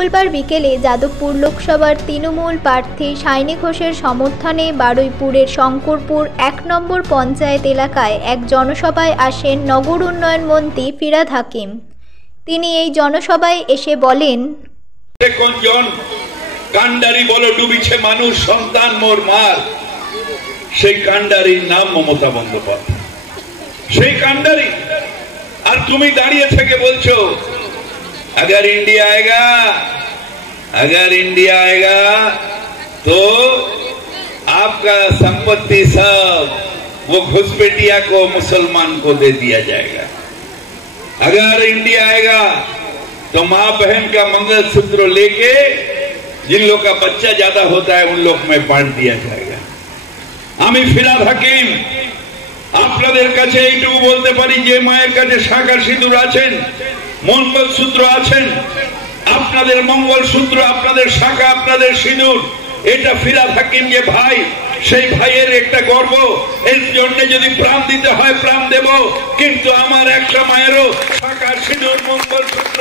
মঙ্গলবার বিকেলে যাদবপুর লোকসভার তৃণমূল প্রার্থী সায়নী ঘোষের সমর্থনে বারুইপুরের শঙ্করপুর ১ নম্বর পঞ্চায়েত এলাকায় এক জনসভায় আসেন নগর উন্নয়ন মন্ত্রী ফিরহাদ হাকিম। তিনি এই জনসভায় এসে বলেন, কান্ডারি বলো ডুবিছে মানুষ সন্তান মোর মার, সেই কান্ডারির নাম মমতা বন্দ্যোপাধ্যায়। সেই কান্ডারি আর তুমি দাঁড়িয়ে থেকে বলছো अगर इंडिया आएगा तो आपका संपत्ति सब वो घुसपैठिया को मुसलमान को दे दिया जाएगा। अगर इंडिया आएगा तो माँ बहन का मंगलसूत्र लेके जिन लोग का बच्चा ज्यादा होता है उन लोग में बांट दिया जाएगा। आमी फिरहाद हाकिम আপনাদের কাছে এইটুকু বলতে পারি যে মায়ের কাছে শাঁখা সিঁদুর আছেন, মঙ্গলসূত্র আছেন, আপনাদের মঙ্গলসূত্র, আপনাদের শাঁখা, আপনাদের সিঁদুর, এটা ফিরহাদ হাকিম যে ভাই, সেই ভাইয়ের একটা গর্ব। এর জন্য যদি প্রাণ দিতে হয় প্রাণ দেব, কিন্তু আমার একটা মায়েরও শাঁখা সিঁদুর মঙ্গলসূত্র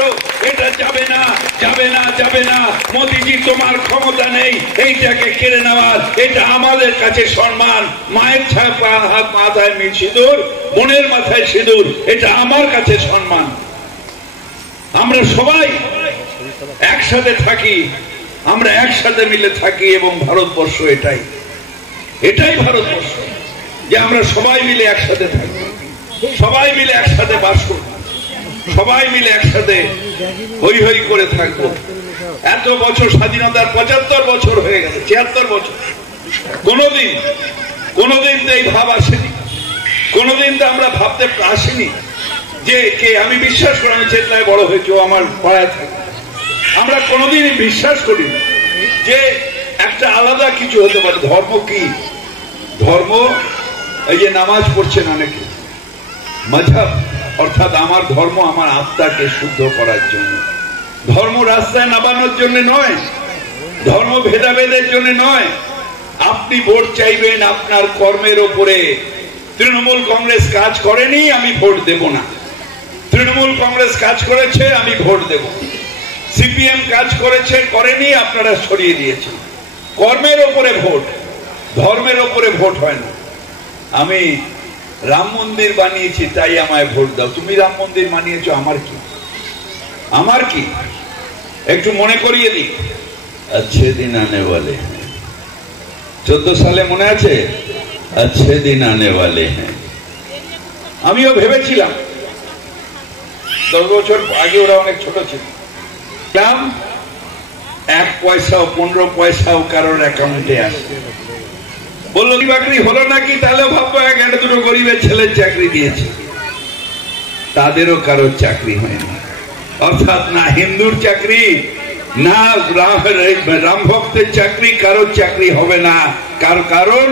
এটা যাবে না, যাবে না, যাবে না। মোদিজি তোমার ক্ষমতা নেই এইটাকে কেড়ে নেওয়ার, এটা আমাদের কাছে সম্মান। মায়ের ছাপা হাত মাথায় সিঁদুর, বোনের মাথায় সিঁদুর, এটা আমার কাছে সম্মান। আমরা সবাই একসাথে থাকি, আমরা একসাথে মিলে থাকি এবং ভারতবর্ষ এটাই ভারতবর্ষ, যে আমরা সবাই মিলে একসাথে থাকি, সবাই মিলে একসাথে বাস করব, সবাই মিলে একসাথে হই হই করে থাকবো। এত বছর স্বাধীনতার ৭৫ বছর হয়ে গেছে, ৭৬ বছর, কোনোদিন তো এই ভাব আসেনি, কোনোদিন তো আমরা ভাবতে আসিনি যে কে, আমি বিশ্বাস করি, আমি চেতনায় বড় হয়েছি, আমার পাড়ায় থাকে, আমরা কোনোদিনই বিশ্বাস করি যে একটা আলাদা কিছু হতে পারে। ধর্ম কি? ধর্ম এই যে নামাজ পড়ছেন অনেকে, মাযহাব অর্থাৎ আমার ধর্ম আমার আত্মাকে শুদ্ধ করার জন্য, ধর্ম রাস্তায় নামানোর জন্য নয়, ধর্ম ভেদাভেদের জন্য নয়। আপনি ভোট চাইবেন আপনার কর্মের ওপরে। তৃণমূল কংগ্রেস কাজ করেনি, আমি ভোট দেব না। তৃণমূল কংগ্রেস কাজ করেছে, আমি ভোট দেব। সিপিএম কাজ করেছে, করেনি, আপনারা সরিয়ে দিয়েছেন। কর্মের ওপরে ভোট, ধর্মের ওপরে ভোট হয় না। আমি রাম মন্দির বানিয়েছি তাই আমায় ভোট দাও। তুমি রাম মন্দির বানিয়েছো, আমার কি? একটু মনে করিয়ে দিই, अच्छे दिन आने वाले हैं। 14 সালে মনে আছে, अच्छे दिन आने वाले हैं। আমিও ভেবেছিলাম 10 বছর আগে, ওরা অনেক ছোট ছিল, 1 পয়সাও 15 পয়সাও কারোর অ্যাকাউন্টে আসে। বললো চাকরি হলো নাকি, তাহলে ভাববো একটা দুটো গরিবের ছেলের চাকরি দিয়েছে, তাদেরও কারোর চাকরি হয়নি। অর্থাৎ না হিন্দুর চাকরি, না রাম ভক্তের চাকরি, কারোর চাকরি হবে না। কারণ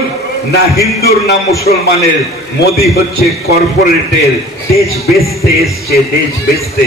না হিন্দুর না মুসলমানের, মোদি হচ্ছে কর্পোরেটের, দেশ বেচতে এসছে, দেশ বেচতে।